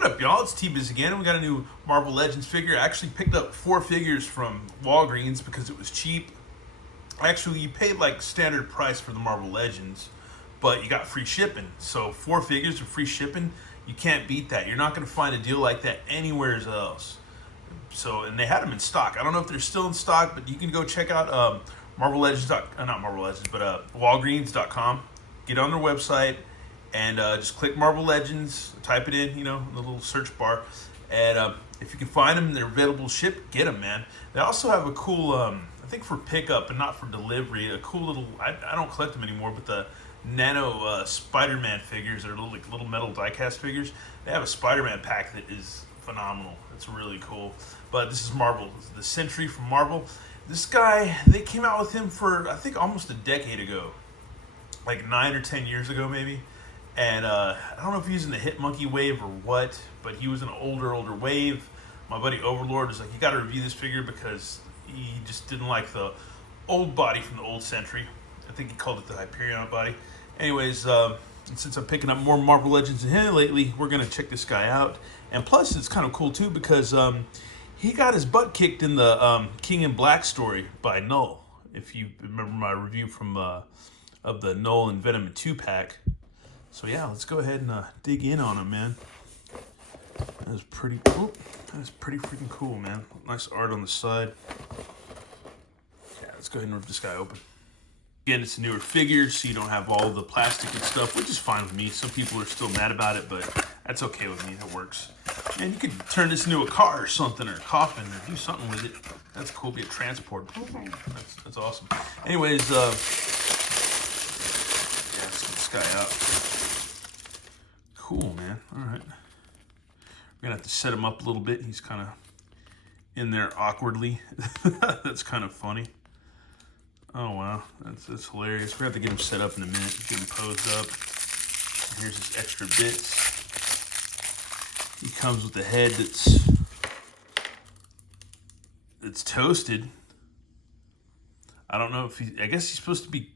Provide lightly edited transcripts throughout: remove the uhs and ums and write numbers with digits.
What up, y'all? It's T-Biz again. We got a new Marvel Legends figure. I actually picked up 4 figures from Walgreens because it was cheap. Actually, you paid like standard price for the Marvel Legends, but you got free shipping. So 4 figures with free shipping, you can't beat that. You're not going to find a deal like that anywhere else. So, and they had them in stock. I don't know if they're still in stock, but you can go check out Marvel Legends. Not Marvel Legends, but Walgreens.com. Get on their website and just click Marvel Legends. Type it in, in the little search bar, and if you can find them, they're available to ship. Get them, man. They also have a cool, I think for pickup and not for delivery, a cool little. I don't collect them anymore, but the Nano Spider-Man figures are little metal diecast figures. They have a Spider-Man pack that is phenomenal. It's really cool. But this is Marvel, the Sentry from Marvel. This guy, they came out with him for I think almost a decade ago, like 9 or 10 years ago maybe. And I don't know if he was in the Hit Monkey wave or what, but he was an older wave. My buddy Overlord was like, you got to review this figure because he just didn't like the old body from the old Sentry. I think he called it the Hyperion body. Anyways, since I'm picking up more Marvel Legends in here lately, we're going to check this guy out. And plus, it's kind of cool too because he got his butt kicked in the King in Black story by Null. If you remember my review from of the Null and Venom 2 pack. So yeah, let's go ahead and dig in on him, man. That's pretty cool. That's pretty freaking cool, man. Nice art on the side. Yeah, let's go ahead and rip this guy open. Again, it's a newer figure, so you don't have all the plastic and stuff, which is fine with me. Some people are still mad about it, but that's okay with me. It works. And you could turn this into a car or something, or a coffin, or do something with it. That's cool. Be a transport. That's awesome. Anyways, yeah, let's get this guy out. Cool, man. All right. We're going to have to set him up a little bit. He's kind of in there awkwardly. That's kind of funny. Oh, wow. That's hilarious. We're going to have to get him set up in a minute. Get him posed up. Here's his extra bits. He comes with a head that's toasted. I don't know if he... I guess he's supposed to be...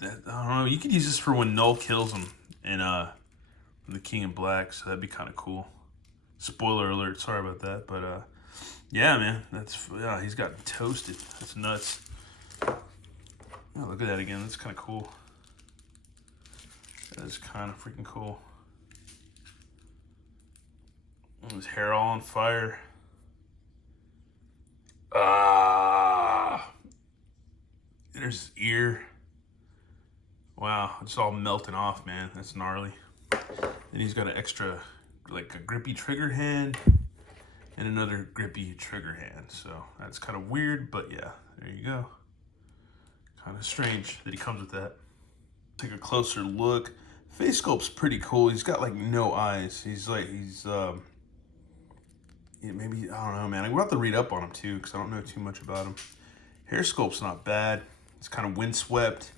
I don't know. You could use this for when Null kills him in the King in Black, so that'd be kind of cool. Spoiler alert. Sorry about that. But, yeah, man. Yeah, he's got toasted. That's nuts. Oh, look at that again. That's kind of cool. That is kind of freaking cool. His hair all on fire. There's his ear. Wow, it's all melting off, man. That's gnarly. And he's got an extra, like a grippy trigger hand and another grippy trigger hand. So that's kind of weird, but yeah, there you go. Kind of strange that he comes with that. Take a closer look. Face sculpt's pretty cool. He's got like no eyes. Yeah, maybe, I don't know, man. We'll have to read up on him too because I don't know too much about him. Hair sculpt's not bad. It's kind of windswept.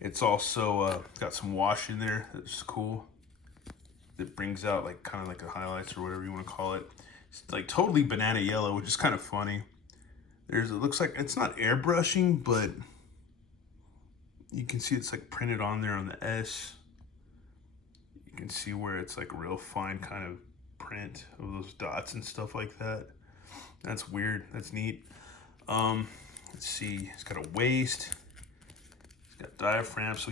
It's also got some wash in there. That's cool. That brings out like kind of like the highlights or whatever you want to call it. It's like totally banana yellow, which is kind of funny. It looks like it's not airbrushing, but you can see it's like printed on there on the S. You can see where it's like a real fine kind of print of those dots and stuff like that. That's weird. That's neat. Let's see. It's got a waist. It's got diaphragm, so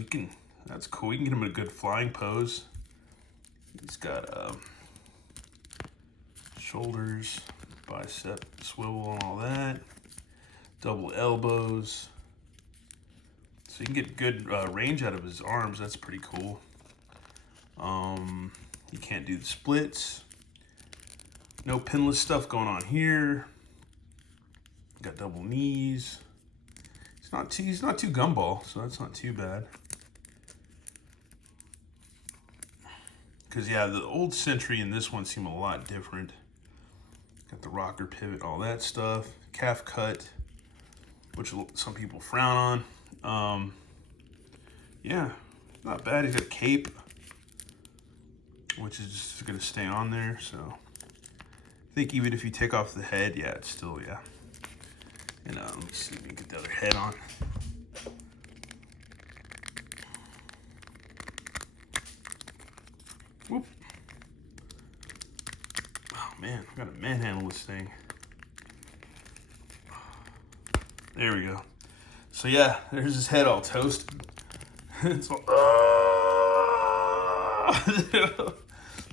that's cool. You can get him in a good flying pose. He's got shoulders, bicep swivel and all that. Double elbows. So you can get good range out of his arms. That's pretty cool. You can't do the splits. No pinless stuff going on here. Got double knees. He's not too gumball, so that's not too bad. Because yeah, the old Sentry and this one seem a lot different. Got the rocker pivot, all that stuff. Calf cut, which some people frown on. Yeah, not bad. He's got a cape, which is just gonna stay on there. So I think even if you take off the head, yeah, it's still, yeah. And let me see if we can get the other head on. Whoop. Man, I gotta manhandle this thing. There we go. So yeah, there's his head all toasted. It's all,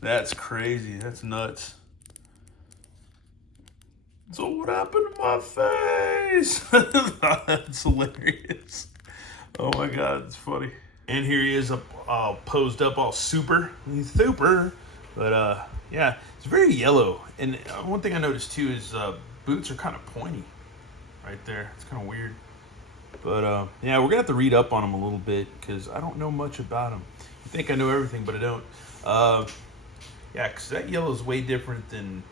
that's crazy. That's nuts. So what happened to my face? That's hilarious. Oh my god, it's funny. And here he is up, posed up, all super. He's super. But yeah, it's very yellow. And one thing I noticed too is boots are kind of pointy, right there. It's kind of weird. But yeah, we're gonna have to read up on him a little bit because I don't know much about him. I think I know everything, but I don't. Yeah, because that yellow is way different than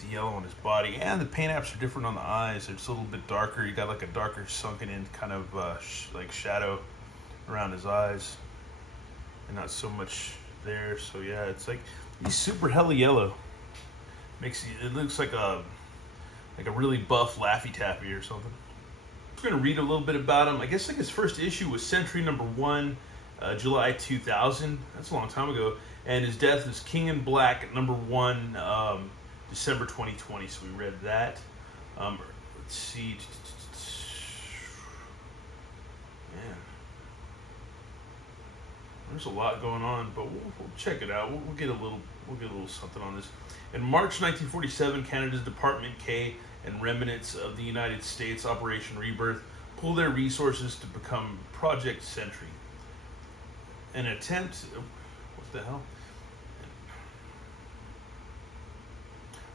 the yellow on his body, and the paint apps are different on the eyes. It's a little bit darker. You got like a darker sunken in kind of like shadow around his eyes, and not so much there. So yeah, it's like he's super hella yellow. It looks like a really buff Laffy Taffy or something. I'm gonna read a little bit about him. I guess like his first issue was Sentry #1, July 2000. That's a long time ago. And his death is King in Black #1, December 2020. So we read that. Let's see. Man, there's a lot going on, but we'll check it out. We'll get a little something on this. In March 1947, Canada's Department K and remnants of the United States Operation Rebirth pooled their resources to become Project Sentry. An attempt, what the hell?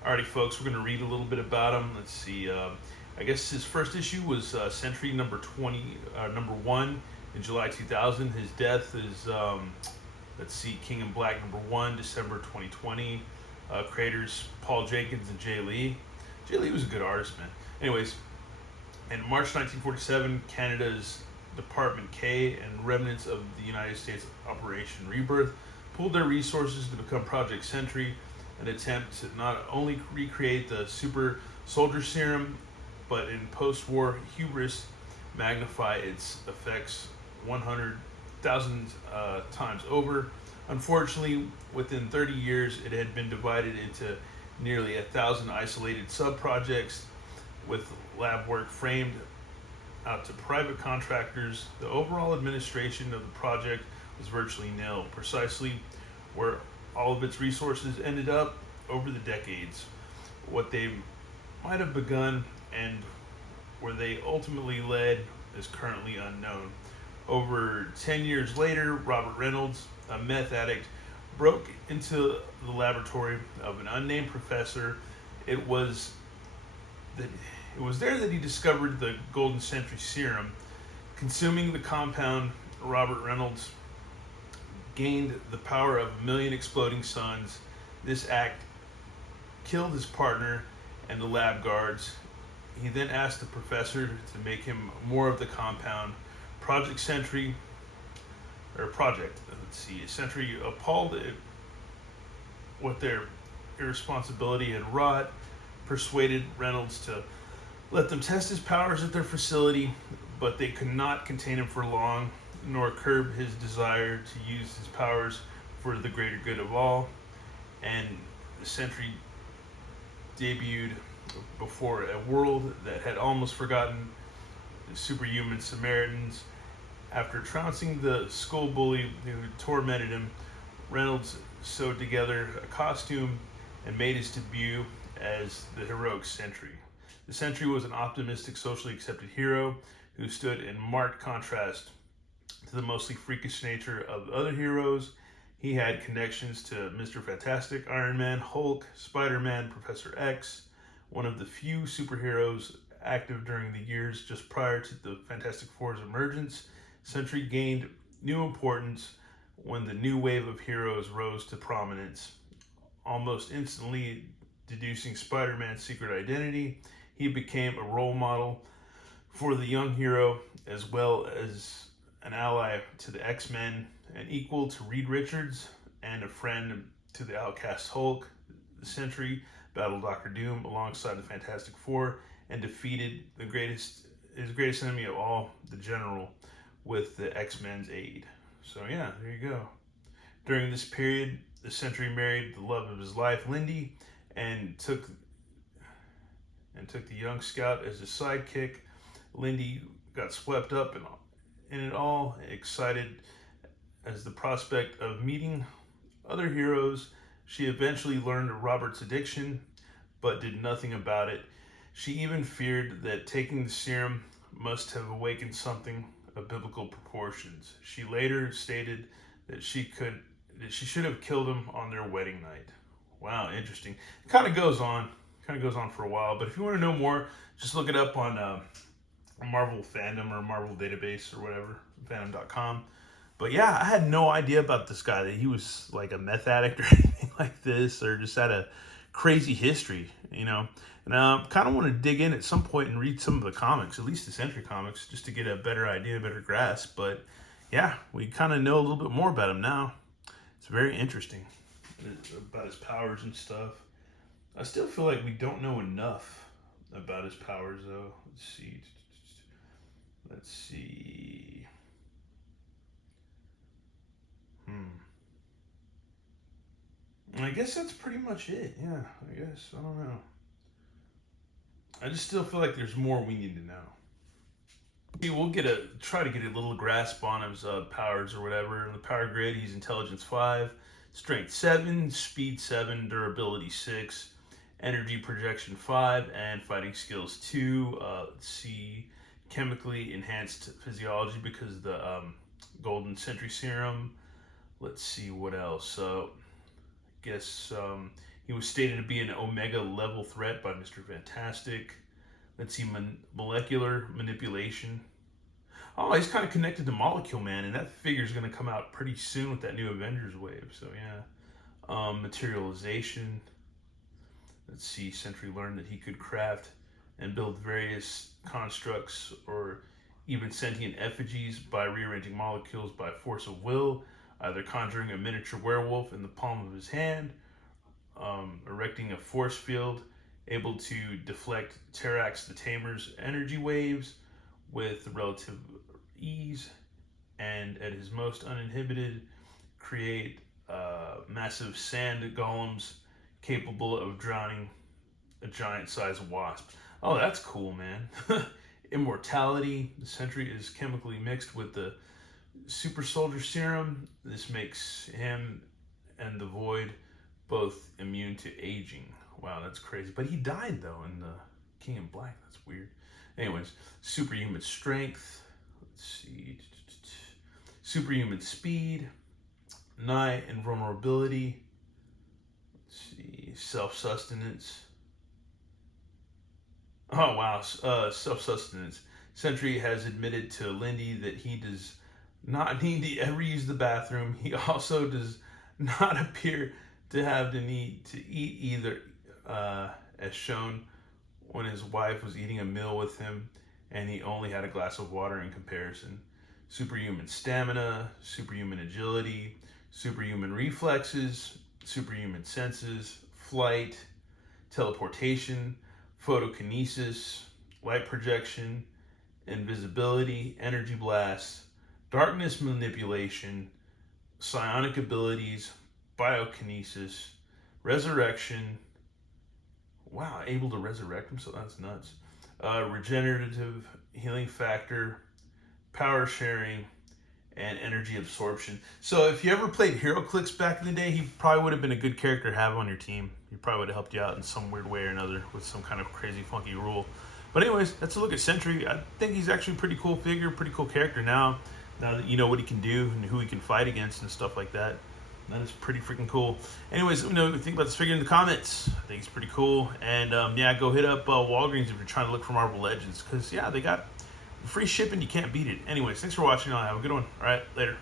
Alrighty, folks, we're going to read a little bit about him. Let's see. I guess his first issue was Sentry #1 in July 2000. His death is, let's see, King in Black #1, December 2020. Creators Paul Jenkins and Jay Lee. Jay Lee was a good artist, man. Anyways, in March 1947, Canada's Department K and remnants of the United States Operation Rebirth pooled their resources to become Project Sentry, an attempt to not only recreate the super soldier serum, but in post-war hubris, magnify its effects 100,000 times over. Unfortunately, within 30 years, it had been divided into nearly 1,000 isolated sub-projects, with lab work framed out to private contractors. The overall administration of the project was virtually nil, precisely where all of its resources ended up over the decades. What they might have begun and where they ultimately led is currently unknown. Over 10 years later, Robert Reynolds, a meth addict, broke into the laboratory of an unnamed professor. It was there that he discovered the Golden Sentry serum. Consuming the compound, Robert Reynolds gained the power of 1,000,000 exploding suns. This act killed his partner and the lab guards. He then asked the professor to make him more of the compound. Sentry, appalled at what their irresponsibility had wrought, persuaded Reynolds to let them test his powers at their facility, but they could not contain him for long, nor curb his desire to use his powers for the greater good of all. And the Sentry debuted before a world that had almost forgotten the superhuman Samaritans. After trouncing the school bully who tormented him, Reynolds sewed together a costume and made his debut as the heroic Sentry. The Sentry was an optimistic, socially accepted hero who stood in marked contrast to the mostly freakish nature of other heroes. He had connections to Mr. Fantastic, Iron Man, Hulk, Spider-Man, Professor X, one of the few superheroes active during the years just prior to the Fantastic Four's emergence. Sentry gained new importance when the new wave of heroes rose to prominence. Almost instantly deducing Spider-Man's secret identity, he became a role model for the young hero, as well as an ally to the X-Men, an equal to Reed Richards, and a friend to the outcast Hulk. The Sentry battled Doctor Doom alongside the Fantastic Four and defeated his greatest enemy of all, the General, with the X-Men's aid. So yeah, there you go. During this period, the Sentry married the love of his life, Lindy, and took the young scout as his sidekick. Lindy got swept up in it all, excited as the prospect of meeting other heroes. She eventually learned of Robert's addiction, but did nothing about it. She even feared that taking the serum must have awakened something of biblical proportions. She later stated that she should have killed him on their wedding night. Wow, interesting. It kind of goes on for a while. But if you want to know more, just look it up on Marvel Fandom or Marvel Database or whatever, fandom.com. But yeah, I had no idea about this guy, that he was like a meth addict or anything like this, or just had a crazy history, you know. And I kind of want to dig in at some point and read some of the comics, at least the Sentry comics, just to get a better idea, a better grasp. But yeah, we kind of know a little bit more about him now. It's very interesting about his powers and stuff. I still feel like we don't know enough about his powers, though. Let's see. I guess that's pretty much it. Yeah, I guess. I don't know. I just still feel like there's more we need to know. See, we'll try to get a little grasp on his powers or whatever. In the power grid, he's intelligence 5, strength 7, speed 7, durability 6, energy projection 5, and fighting skills 2. Let's see, chemically enhanced physiology because of the golden Sentry serum. Let's see what else. I guess he was stated to be an Omega level threat by Mr. Fantastic. Let's see, molecular manipulation. Oh, he's kind of connected to Molecule Man, and that figure's going to come out pretty soon with that new Avengers wave. So yeah, materialization. Let's see, Sentry learned that he could craft and build various constructs or even sentient effigies by rearranging molecules by force of will, either conjuring a miniature werewolf in the palm of his hand, erecting a force field able to deflect Terax the Tamer's energy waves with relative ease, and at his most uninhibited, create massive sand golems capable of drowning a giant-sized wasp. Oh, that's cool, man. Immortality. The Sentry is chemically mixed with the super soldier serum. This makes him and the Void both immune to aging. Wow, that's crazy. But he died, though, in the King in Black. That's weird. Anyways, superhuman strength. Let's see. Superhuman speed. Nigh invulnerability. Let's see. Self-sustenance. Oh, wow. Self-sustenance. Sentry has admitted to Lindy that he does not need to ever use the bathroom. He also does not appear to have the need to eat either, as shown when his wife was eating a meal with him and he only had a glass of water in comparison. Superhuman stamina, superhuman agility, superhuman reflexes, superhuman senses, flight, teleportation, photokinesis, light projection, invisibility, energy blast, darkness manipulation, psionic abilities, biokinesis, resurrection. Wow, able to resurrect him, so that's nuts. Regenerative, healing factor, power sharing, and energy absorption. So if you ever played HeroClix back in the day, he probably would have been a good character to have on your team. He probably would have helped you out in some weird way or another with some kind of crazy funky rule. But anyways, that's a look at Sentry. I think he's actually a pretty cool figure, pretty cool character now that you know what he can do and who he can fight against and stuff like that. That is pretty freaking cool. Anyways, let me know what you think about this figure in the comments. I think it's pretty cool. And yeah, go hit up Walgreens if you're trying to look for Marvel Legends. Because, yeah, they got free shipping. You can't beat it. Anyways, thanks for watching. I'll have a good one. All right, later.